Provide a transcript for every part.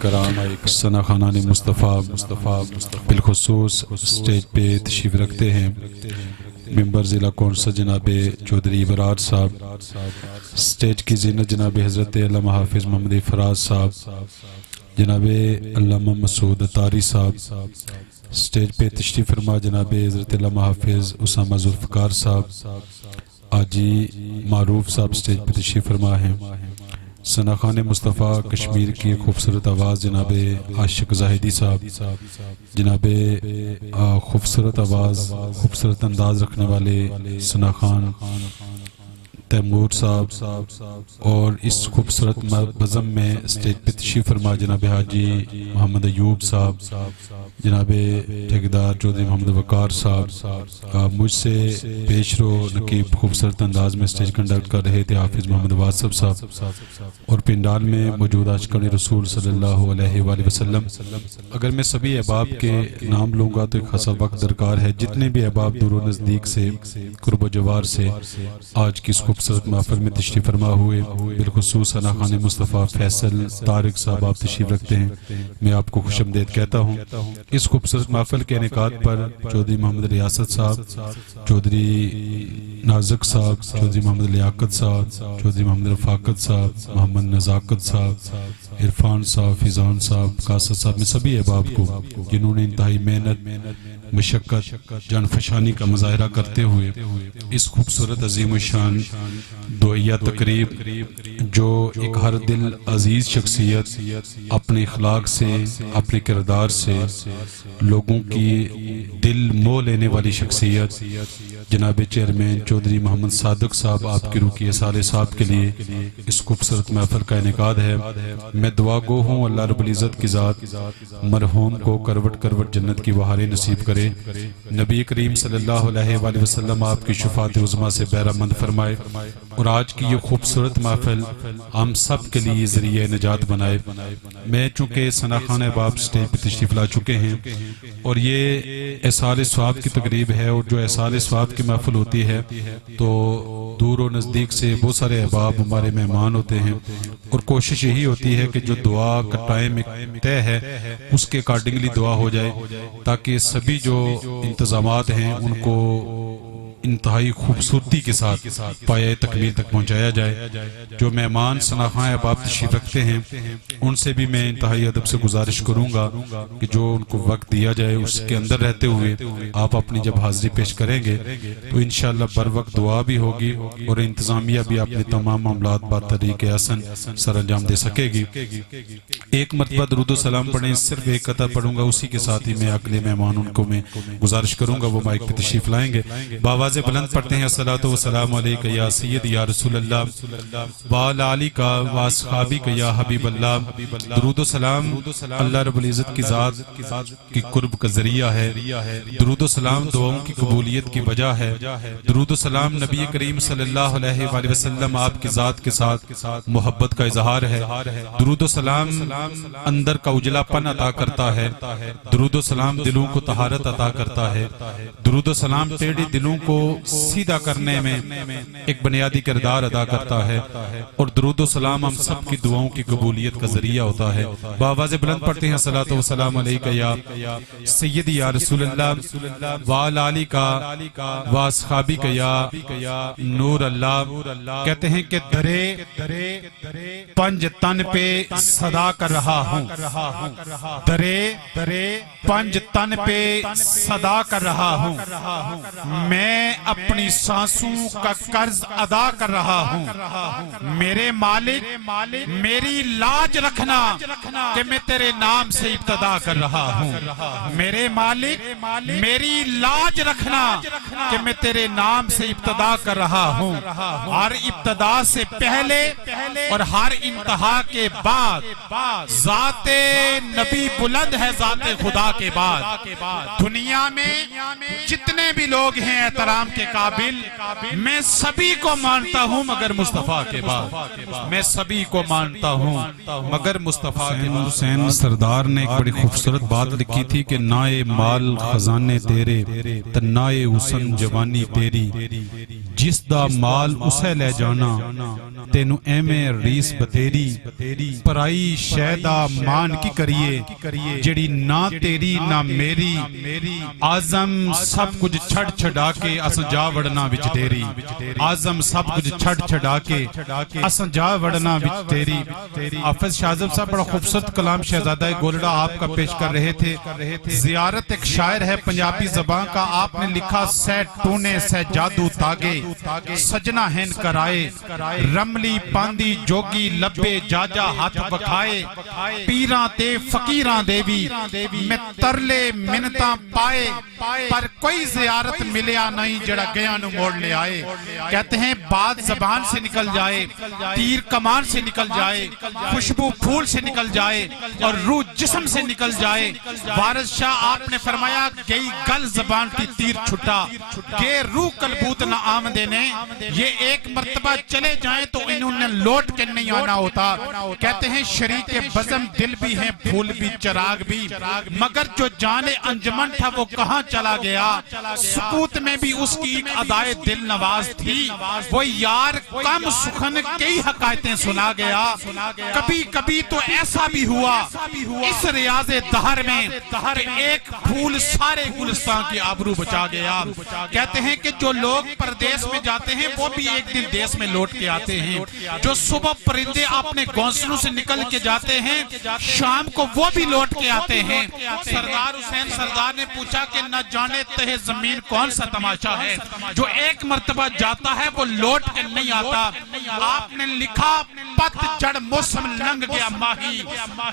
کرام ثنا خانان مصطفیٰ بالخصوص اسٹیج پہ تشریف رکھتے ہیں ممبر ضلع کونسل جناب چودھری ابرار صاحب، اسٹیج کی زینت جناب حضرت علامہ حافظ محمد فراز صاحب، جناب علامہ مسعود اتاری صاحب، اسٹیج پہ تشریف فرما جناب حضرت علامہ حافظ اسامہ ذوالفقار صاحب، آجی معروف صاحب اسٹیج پہ تشریف فرما ہیں، ثنا خان مصطفیٰ کشمیر کی خوبصورت آواز جناب عاشق زاہدی صاحب، جناب خوبصورت آواز خوبصورت انداز رکھنے والے ثنا خان تیمور صاحب، اور اس خوبصورت بزم میں اسٹیج پہ تشریف فرما جناب حاجی محمد ایوب صاحب، جناب ٹھیکیدار چودھری محمد وقار صاحب، مجھ سے پیش رو نقیب خوبصورت انداز میں اسٹیج کنڈکٹ کر رہے تھے حافظ محمد واسف صاحب، اور پنڈال میں موجود عاشقان رسول صلی اللہ علیہ وآلہ وسلم۔ اگر میں سبھی احباب کے نام لوں گا تو ایک خاصا وقت درکار ہے، جتنے بھی احباب دور و نزدیک سے قرب و جوار سے آج کی اس خوبصورت محفل میں تشریف فرما ہوئے، بالخصوص ثنا خان مصطفیٰ فیصل طارق صاحب آپ تشریف رکھتے ہیں، میں آپ کو خوش آمدید کہتا ہوں۔ اس خوبصورت محفل کے انعقاد پر چودھری محمد ریاست صاحب، چودھری نازک صاحب، چودھری محمد لیاقت صاحب، چودھری محمد رفاقت صاحب، محمد نزاکت صاحب، عرفان صاحب، فیضان صاحب، قاصد صاحب، میں سبھی احباب کو جنہوں نے انتہائی محنت مشقت جان فشانی کا مظاہرہ کرتے ہوئے اس خوبصورت عظیم الشان دعائیہ تقریب جو ایک ہر دل عزیز شخصیت اپنے اخلاق سے اپنے کردار سے لوگوں کی دل مو لینے والی شخصیت جناب چیئرمین چودھری محمد صادق صاحب آپ کی روح کی اصالِ صاحب کے لیے اس خوبصورت محفل کا انعقاد ہے۔ میں دعا گو ہوں اللہ رب العزت کی ذات مرحوم کو کروٹ کروٹ جنت کی بہاریں نصیب کرے، نبی کریم صلی اللہ علیہ وآلہ وسلم آپ کی شفاعت عظمیٰ سے بہرہ مند فرمائے، اور آج کی یہ خوبصورت محفل ہم سب کے لیے ذریعہ نجات بنائے۔ میں چونکہ ثنا خان احباب اسٹیج پہ تشریف لا چکے ہیں اور یہ احصال ثواب کی تقریب ہے، اور جو احصال ثواب کی محفل ہوتی ہے تو دور و نزدیک سے بہت سارے احباب ہمارے مہمان ہوتے ہیں، اور کوشش یہی ہوتی ہے کہ جو دعا کا ٹائم طے ہے اس کے اکارڈنگلی دعا ہو جائے، تاکہ سبھی جو انتظامات ہیں ان کو انتہائی خوبصورتی کے ساتھ پایہ تکمیل تک پہنچایا جائے۔ جو مہمان ثنا خان احباب تشریف رکھتے ہیں ان سے بھی میں انتہائی ادب سے گزارش کروں گا کہ جو ان کو وقت دیا جائے اس کے اندر رہتے ہوئے آپ اپنی جب حاضری پیش کریں گے تو انشاءاللہ بر وقت دعا بھی ہوگی اور انتظامیہ بھی اپنے تمام معاملات بطریق حسن سر انجام دے سکے گی۔ ایک مرتبہ درود و سلام پڑھیں، صرف ایک قطع پڑھوں گا، اسی کے ساتھ ہی میں اگلے مہمان ان کو میں گزارش کروں گا وہ مائک پہ تشریف لائیں گے۔ باواز بلند پڑھتے ہیں الصلاۃ والسلام علیک یا سید یا رسول اللہ وعلی آلک و اصحابک یا حبیب اللہ۔ درود و سلام اللہ رب العزت کی ذات کی قرب کا ذریعہ ہے، درود و سلام دعاؤں کی قبولیت کی وجہ ہے، درود و سلام نبی کریم صلی اللہ علیہ وآلہ وسلم آپ کی ذات کے ساتھ محبت کا اظہار ہے، درود و سلام اندر کا اجلا پن عطا کرتا ہے، درود و سلام دلوں کو طہارت عطا کرتا ہے، درود و سلام ٹیڑھی دلوں کو سیدھا کرنے میں ایک بنیادی کردار ادا کرتا ہے، اور درود و سلام ہم سب کی دعاؤں کی قبولیت کا ذریعہ ہوتا ہے۔ بآواز بلند پڑھتے ہیں الصلاۃ والسلام علیک یا سیدی یا رسول اللہ وعلی آلک و اصحابک یا نور اللہ۔ کہتے ہیں کہ درے پنج تن پہ صدا کر رہا ہوں، درے پنج تن پہ صدا کر رہا ہوں، میں اپنی سانسوں کا قرض ادا کر رہا ہوں، میرے مالک میری لاج رکھنا کہ میں تیرے نام سے ابتدا کر رہا ہوں، میرے مالک میری لاج رکھنا کہ میں تیرے نام سے ابتدا کر رہا ہوں، ہر ابتدا سے پہلے اور ہر انتہا کے بعد ذات نبی بلند ہے ذات خدا کے بعد۔ دنیا میں جتنے بھی لوگ ہیں احترام کے قابل میں سبھی کو مانتا ہوں مگر مصطفیٰ کے بعد، میں سبھی کو مانتا ہوں مگر مصطفیٰ کے بعد۔ حسین سردار نے ایک بڑی خوبصورت بات لکھی تھی کہ نائے مال خزانے تیرے تنائے حسن جوانی تیری، جس دا مال اسے لے جانا تینو ایمیں ریس بتیری پرائی شیدہ مان کی کریے جڑی نہ تیری نہ میری آزم سب کچھ چھڑ چھڑا کے اسن جا وڑنا وچ تیری آزم سب کچھ چھڑ چھڑا کے اسن جا وڑنا وچ تیری حافظ شاہزب صاحب بڑا خوبصورت کلام شہزادہ گولڑا آپ کا پیش کر رہے تھے زیارت ایک شاعر ہے پنجابی زبان کا آپ نے لکھا سہ ٹونے سہ جادو تاگے سجنا ہین کرائے رملی پاندی جوگی لبے جاجا ہاتھ بکھائے پیران تے فقیران دیوی میں ترلے منتاں پائے پر کوئی زیارت ملیا نہیں جڑا گیا نو موڑ لے آئے کہتے ہیں بات زبان سے نکل جائے تیر کمان سے نکل جائے خوشبو پھول سے نکل جائے اور روح جسم سے نکل جائے وارث شاہ آپ نے فرمایا گئی گل زبان کی تیر چھٹا کہ روح کلبوت نہ آمدے نے یہ ایک مرتبہ چلے جائیں تو انہوں نے لوٹ کے نہیں آنا ہوتا کہتے ہیں شریک بزم دل بھی ہیں پھول بھی چراغ بھی مگر جو جانے انجمن تھا وہ کہاں چلا گیا سکوت میں بھی اس کی ایک ادائے دل نواز تھی وہ یار کم سخن کئی حقائتیں سنا گیا کبھی کبھی تو ایسا بھی ہوا اس ریاض دہر میں کہ ایک پھول سارے گلستان کی آبرو بچا گیا کہتے ہیں کہ جو لوگ پردیس میں جاتے ہیں وہ بھی ایک دن دیس میں لوٹ کے آتے ہیں جو صبح پرندے اپنے گھونسلوں سے نکل کے جاتے ہیں شام کو وہ بھی لوٹ کے آتے ہیں سردار حسین سردار نے پوچھا کہ نہ جانے تہ زمین کون سا تماشا ہے جو ایک مرتبہ جاتا ہے وہ لوٹ کے نہیں آتا آپ نے لکھا پت جڑ موسم لنگ گیا ماہی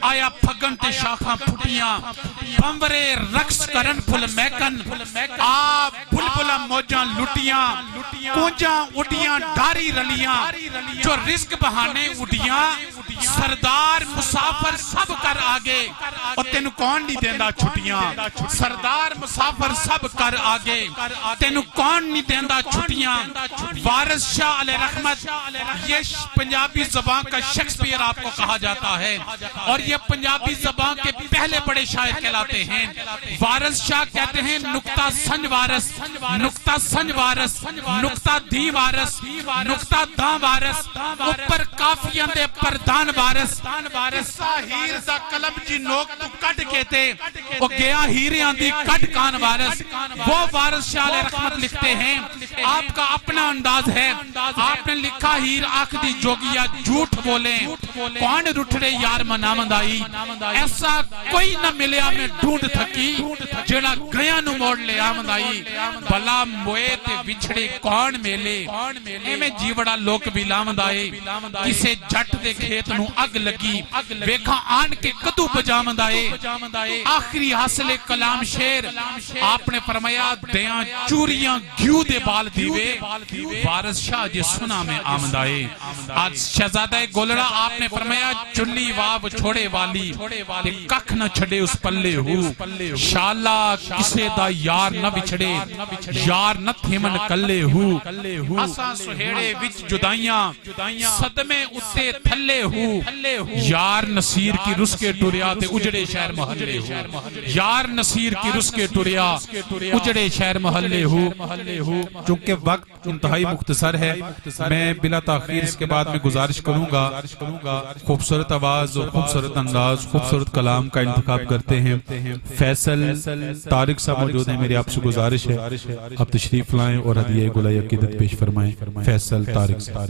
آیا پھگن تے شاخاں پھٹیاں بمورے رقص کرن پھل میکن آپ بلبلا موجاں لٹیاں کونجاں اڑیاں ڈاری رلیاں جو رزق بہانے اڑیاں سردار مسافر سب کر آگے اور تینو کون نہیں دیندہ چھٹیاں سردار مسافر سب کر آگے تینو کون نہیں دیندہ چھٹیاں وارث شاہ علیہ رحمت یہ پنجابی زبان کا شیکسپیئر آپ کو کہا جاتا ہے اور یہ پنجابی زبان کے پہلے بڑے شاعر کہلاتے ہیں وارث شاہ کہتے ہیں نکتہ سنج وارث نکتہ سنج وارث نکتہ دی وارث نکتہ داں وارث اوپر کافیاں دے پردان وارث قصہ ہیر دا قلم جی نوک تو کٹ کہتے وہ گیا ہیریاں دی کٹ کان وارث وہ وارث شاہ علیہ رحمت لکھتے ہیں آپ کا اپنا انداز ہے آپ نے لکھا ہیر آنکھ دی جوگیا جھوٹ بولیں کون رٹھڑے یار منامد آئی ایسا کوئی نہ ملیا میں ڈھونڈ تھکی جڑا گیا نو موڑ لے آمد آئی بلا موئے تے وچھڑے کون میلے میں جیوڑا لوک بھی لامد آئے کسے جھٹ دے کھیت نو اگ لگی ویکھا آن کے قدو بجامد آئے آخری حاصل کلام شیر آپ نے فرمایا دیاں چوریاں گھیو دے بال دیوے وارث شاہ جے سنا میں آمد آئے آج شہزادہ گولڑا آپ نے فرمایا چلی واب چھوڑے والی ککھ نہ چھڑے اس پلے ہو شالا کسے دا یار نہ بچھڑے یار نہ تھیمن کلے ہو اساں سہیڑے وچ جدائیاں صدمے اتے تھلے ہو یار نصیر کی رس کے ٹوریا تے اجڑے شہر محلے ہو یار نصیر کی رس کے ٹوریا اجڑے شہر محلے ہو چونکہ وقت انتہائی مختصر ہے میں بلا تاخیر اس کے بعد میں گزارش کروں گا خوبصورت آواز اور خوبصورت انداز خوبصورت کلام کا انتخاب کرتے ہیں فیصل طارق صاحب موجود ہیں میری آپ سے گزارش ہے آپ تشریف لائیں اور ہدیہ گلہ عقیدت پیش فرمائیں فیصل طارق صاحب